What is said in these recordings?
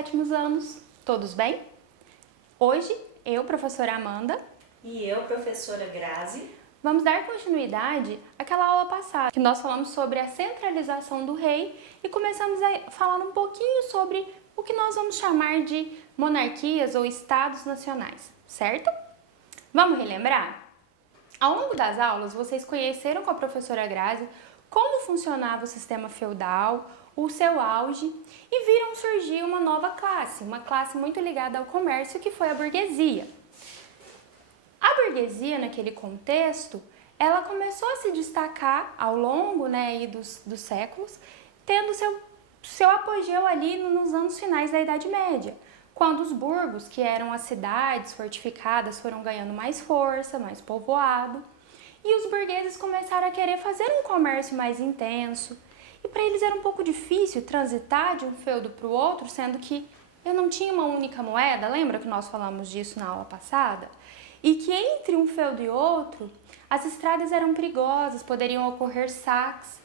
sétimos anos. Todos bem? Hoje, eu, professora Amanda, e eu, professora Grazi, vamos dar continuidade àquela aula passada, que nós falamos sobre a centralização do rei e começamos a falar um pouquinho sobre o que nós vamos chamar de monarquias ou estados nacionais, certo? Vamos relembrar? Ao longo das aulas, vocês conheceram com a professora Grazi como funcionava o sistema feudal, o seu auge, e viram surgir uma nova classe, uma classe muito ligada ao comércio, que foi a burguesia. A burguesia, naquele contexto, ela começou a se destacar ao longo dos séculos, tendo seu apogeu ali nos anos finais da Idade Média, quando os burgos, que eram as cidades fortificadas, foram ganhando mais força, mais povoado, e os burgueses começaram a querer fazer um comércio mais intenso. E para eles era um pouco difícil transitar de um feudo para o outro, sendo que eu não tinha uma única moeda, lembra que nós falamos disso na aula passada? E que entre um feudo e outro, as estradas eram perigosas, poderiam ocorrer saques.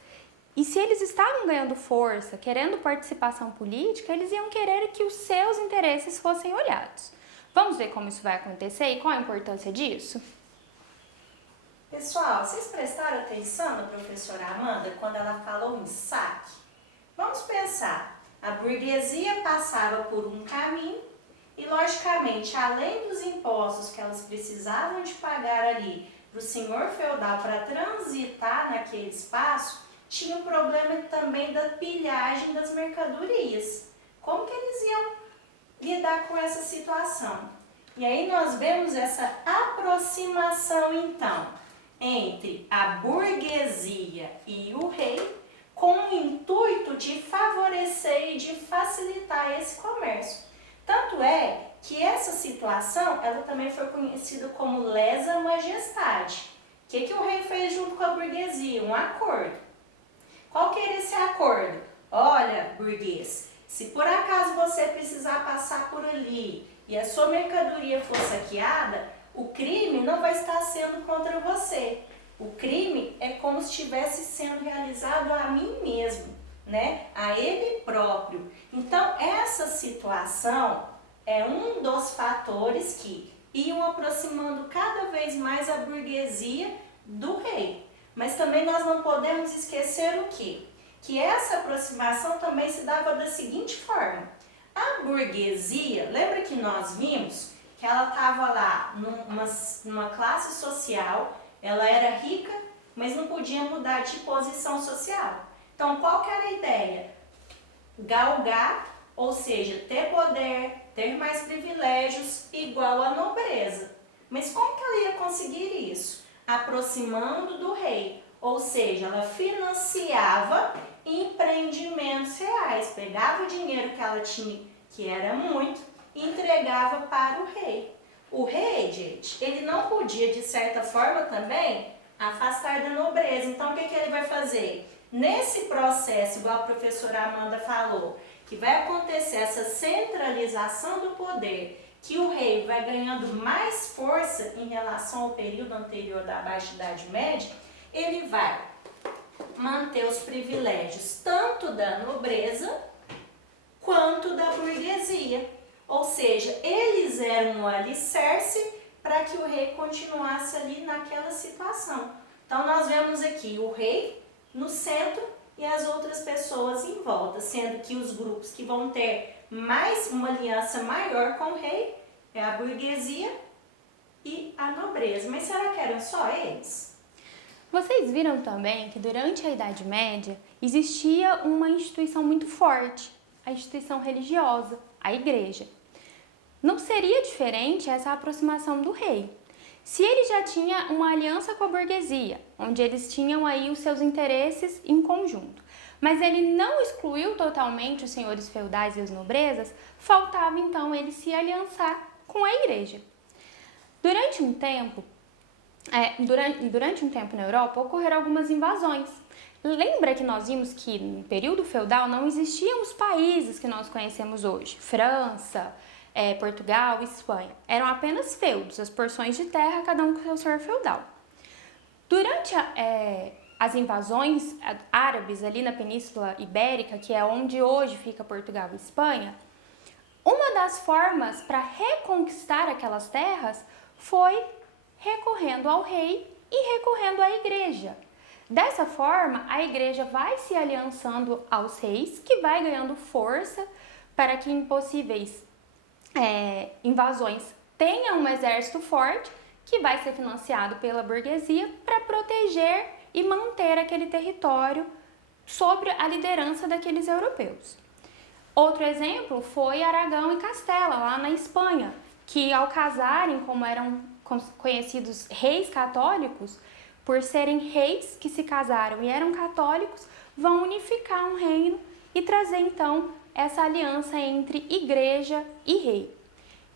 E se eles estavam ganhando força, querendo participação política, eles iam querer que os seus interesses fossem olhados. Vamos ver como isso vai acontecer e qual a importância disso? Pessoal, vocês prestaram atenção na professora Amanda quando ela falou em saque? Vamos pensar, a burguesia passava por um caminho e, logicamente, além dos impostos que elas precisavam de pagar ali para o senhor feudal para transitar naquele espaço, tinha o problema também da pilhagem das mercadorias. Como que eles iam lidar com essa situação? E aí nós vemos essa aproximação, então, entre a burguesia e o rei, com o intuito de favorecer e de facilitar esse comércio. Tanto é que essa situação, ela também foi conhecida como lesa majestade. O que o rei fez junto com a burguesia? Um acordo. Qual que era esse acordo? Olha, burguês, se por acaso você precisar passar por ali e a sua mercadoria for saqueada, o crime não vai estar sendo contra você. O crime é como se estivesse sendo realizado a mim mesmo, né? A ele próprio. Então, essa situação é um dos fatores que iam aproximando cada vez mais a burguesia do rei. Mas também nós não podemos esquecer o quê? Que essa aproximação também se dava da seguinte forma. A burguesia, lembra que nós vimos que ela estava lá numa classe social, ela era rica, mas não podia mudar de posição social. Então, qual que era a ideia? Galgar, ou seja, ter poder, ter mais privilégios, igual à nobreza. Mas como que ela ia conseguir isso? Aproximando do rei, ou seja, ela financiava empreendimentos reais, pegava o dinheiro que ela tinha, que era muito, e entregava para o rei. O rei, gente, ele não podia, de certa forma também, afastar da nobreza. Então, o que ele vai fazer? Nesse processo, igual a professora Amanda falou, que vai acontecer essa centralização do poder, que o rei vai ganhando mais força em relação ao período anterior da Baixa Idade Média, ele vai manter os privilégios tanto da nobreza quanto da burguesia. Ou seja, eles eram um alicerce para que o rei continuasse ali naquela situação. Então, nós vemos aqui o rei no centro e as outras pessoas em volta, sendo que os grupos que vão ter uma aliança maior com o rei é a burguesia e a nobreza. Mas será que eram só eles? Vocês viram também que durante a Idade Média existia uma instituição muito forte, a instituição religiosa, a igreja. Não seria diferente essa aproximação do rei. Se ele já tinha uma aliança com a burguesia, onde eles tinham aí os seus interesses em conjunto, mas ele não excluiu totalmente os senhores feudais e as nobrezas, faltava então ele se aliançar com a igreja. Durante um tempo na Europa ocorreram algumas invasões. Lembra que nós vimos que no período feudal não existiam os países que nós conhecemos hoje, França, Portugal, Espanha. Eram apenas feudos, as porções de terra, cada um com seu senhor feudal. Durante as invasões árabes ali na Península Ibérica, que é onde hoje fica Portugal e Espanha, das formas para reconquistar aquelas terras foi recorrendo ao rei e recorrendo à igreja. Dessa forma, a igreja vai se aliançando aos reis, que vai ganhando força para que em possíveis invasões tenha um exército forte que vai ser financiado pela burguesia para proteger e manter aquele território sob a liderança daqueles europeus. Outro exemplo foi Aragão e Castela, lá na Espanha, que ao casarem, como eram conhecidos reis católicos, por serem reis que se casaram e eram católicos, vão unificar um reino e trazer então essa aliança entre igreja e rei.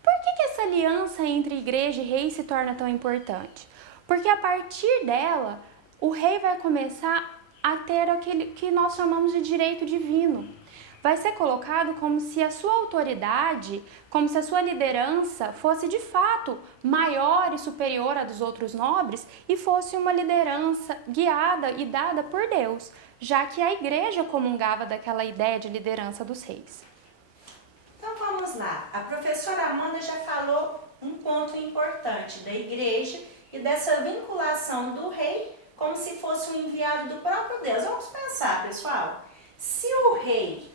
Por que essa aliança entre igreja e rei se torna tão importante? Porque a partir dela, o rei vai começar a ter aquele que nós chamamos de direito divino. Vai ser colocado como se a sua autoridade, como se a sua liderança fosse de fato maior e superior à dos outros nobres e fosse uma liderança guiada e dada por Deus, já que a igreja comungava daquela ideia de liderança dos reis. Então vamos lá, a professora Amanda já falou um ponto importante da igreja e dessa vinculação do rei como se fosse um enviado do próprio Deus. Vamos pensar, pessoal, se o rei,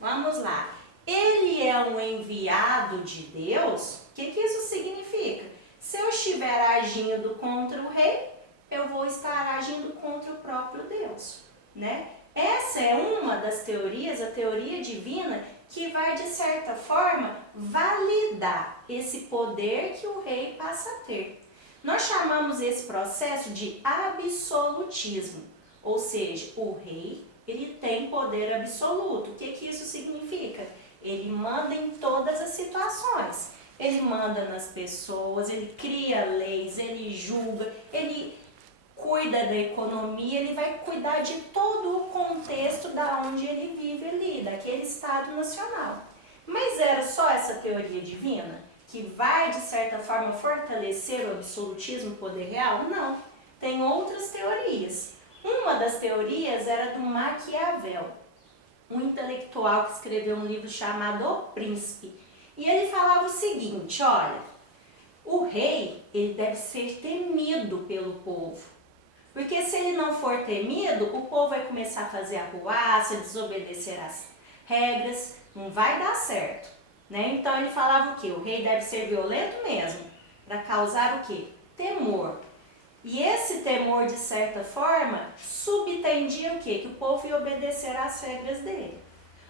vamos lá, ele é um enviado de Deus, o que isso significa? Se eu estiver agindo contra o rei, eu vou estar agindo contra o próprio Deus, né? Essa é uma das teorias, a teoria divina, que vai, de certa forma, validar esse poder que o rei passa a ter. Nós chamamos esse processo de absolutismo, ou seja, o rei ele tem poder absoluto. O que isso significa? Ele manda em todas as situações. Ele manda nas pessoas, ele cria leis, ele julga, ele cuida da economia, ele vai cuidar de todo o contexto da onde ele vive ali, daquele Estado nacional. Mas era só essa teoria divina que vai, de certa forma, fortalecer o absolutismo, o poder real? Não. Tem outras teorias. Uma das teorias era do Maquiavel, um intelectual que escreveu um livro chamado O Príncipe. E ele falava o seguinte, olha, o rei ele deve ser temido pelo povo. Porque se ele não for temido, o povo vai começar a fazer arruaça, desobedecer as regras, não vai dar certo. Né? Então ele falava o quê? O rei deve ser violento mesmo, para causar o quê? Temor. E esse temor, de certa forma, subtendia o quê? Que o povo ia obedecer às regras dele.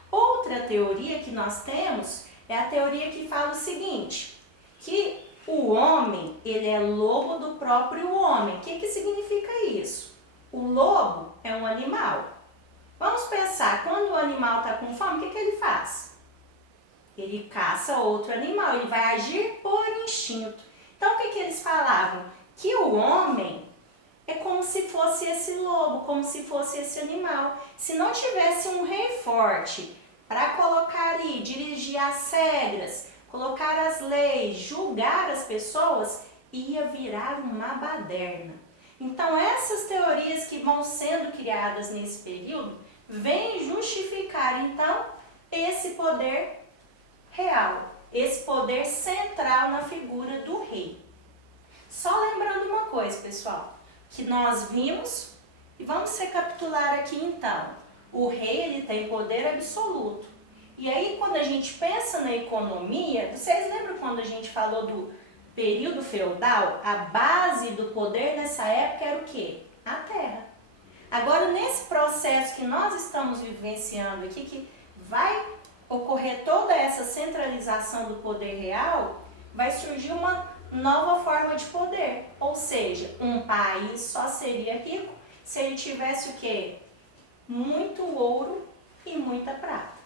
Outra teoria que nós temos é a teoria que fala o seguinte, que o homem, ele é lobo do próprio homem. O que significa isso? O lobo é um animal. Vamos pensar, quando o animal está com fome, o que ele faz? Ele caça outro animal, ele vai agir por instinto. Então, o que eles falavam? Que o homem é como se fosse esse lobo, como se fosse esse animal. Se não tivesse um rei forte para colocar ali, dirigir as regras, colocar as leis, julgar as pessoas, ia virar uma baderna. Então, essas teorias que vão sendo criadas nesse período, vêm justificar, então, esse poder real, esse poder central na figura do rei. Só lembrando uma coisa, pessoal, que nós vimos, e vamos recapitular aqui então, o rei ele tem poder absoluto. E aí quando a gente pensa na economia, vocês lembram quando a gente falou do período feudal? A base do poder nessa época era o quê? A terra. Agora nesse processo que nós estamos vivenciando aqui, que vai ocorrer toda essa centralização do poder real, vai surgir uma nova forma de poder. Ou seja, um país só seria rico se ele tivesse o quê? Muito ouro e muita prata.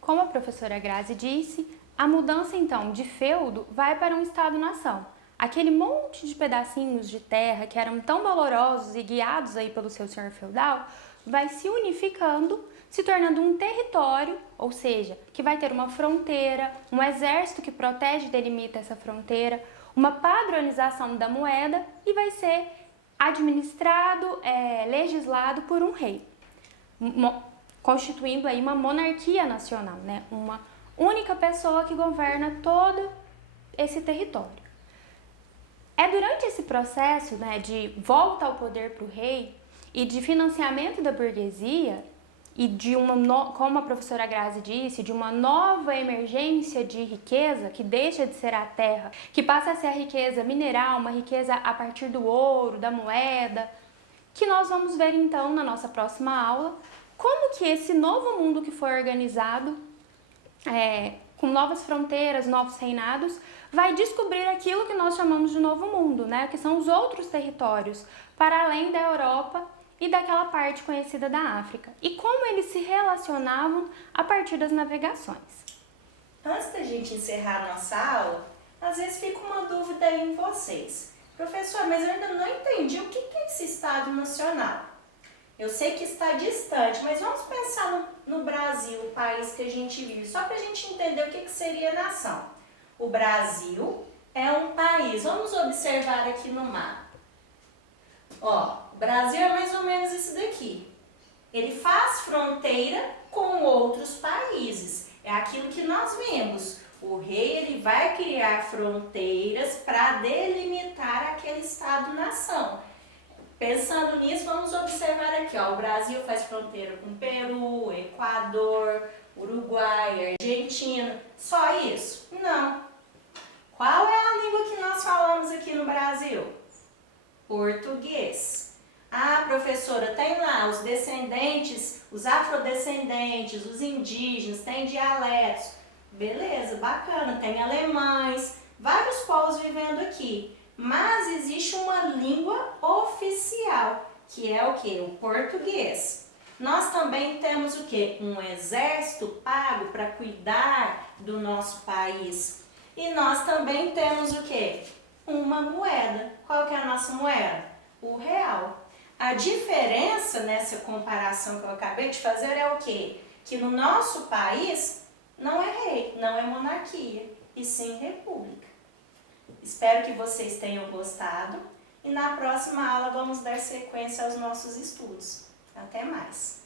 Como a professora Grazi disse, a mudança então de feudo vai para um Estado-nação. Aquele monte de pedacinhos de terra que eram tão valorosos e guiados aí pelo seu senhor feudal, vai se unificando, se tornando um território, ou seja, que vai ter uma fronteira, um exército que protege e delimita essa fronteira, uma padronização da moeda e vai ser administrado, legislado por um rei, constituindo aí uma monarquia nacional, né? única pessoa que governa todo esse território. É durante esse processo, né, de volta ao poder para o rei e de financiamento da burguesia e de como a professora Grazi disse, de uma nova emergência de riqueza que deixa de ser a terra, que passa a ser a riqueza mineral, uma riqueza a partir do ouro, da moeda, que nós vamos ver então na nossa próxima aula, como que esse novo mundo que foi organizado, com novas fronteiras, novos reinados, vai descobrir aquilo que nós chamamos de novo mundo, né? Que são os outros territórios, para além da Europa e daquela parte conhecida da África, e como eles se relacionavam a partir das navegações. Antes da gente encerrar a nossa aula, às vezes fica uma dúvida aí em vocês. Professor, mas eu ainda não entendi o que é esse Estado Nacional. Eu sei que está distante, mas vamos pensar no Brasil, o país que a gente vive, só para a gente entender o que seria nação. O Brasil é um país, vamos observar aqui no mapa. Ó, o Brasil é mais ou menos isso daqui. Ele faz fronteira com outros países. É aquilo que nós vemos. O rei ele vai criar fronteiras para delimitar aquele Estado-nação. Pensando nisso, vamos observar aqui, ó, o Brasil faz fronteira com Peru, Equador, Uruguai, Argentina. Só isso? Não. Qual é a língua que nós falamos aqui no Brasil? Português. Ah, professora, tem lá os descendentes, os afrodescendentes, os indígenas, tem dialetos. Beleza, bacana, tem alemães, vários povos vivendo aqui. Mas existe uma língua oficial, que é o quê? O português. Nós também temos o quê? Um exército pago para cuidar do nosso país. E nós também temos o quê? Uma moeda. Qual que é a nossa moeda? O real. A diferença nessa comparação que eu acabei de fazer é o quê? Que no nosso país não é rei, não é monarquia, e sim república. Espero que vocês tenham gostado e na próxima aula vamos dar sequência aos nossos estudos. Até mais!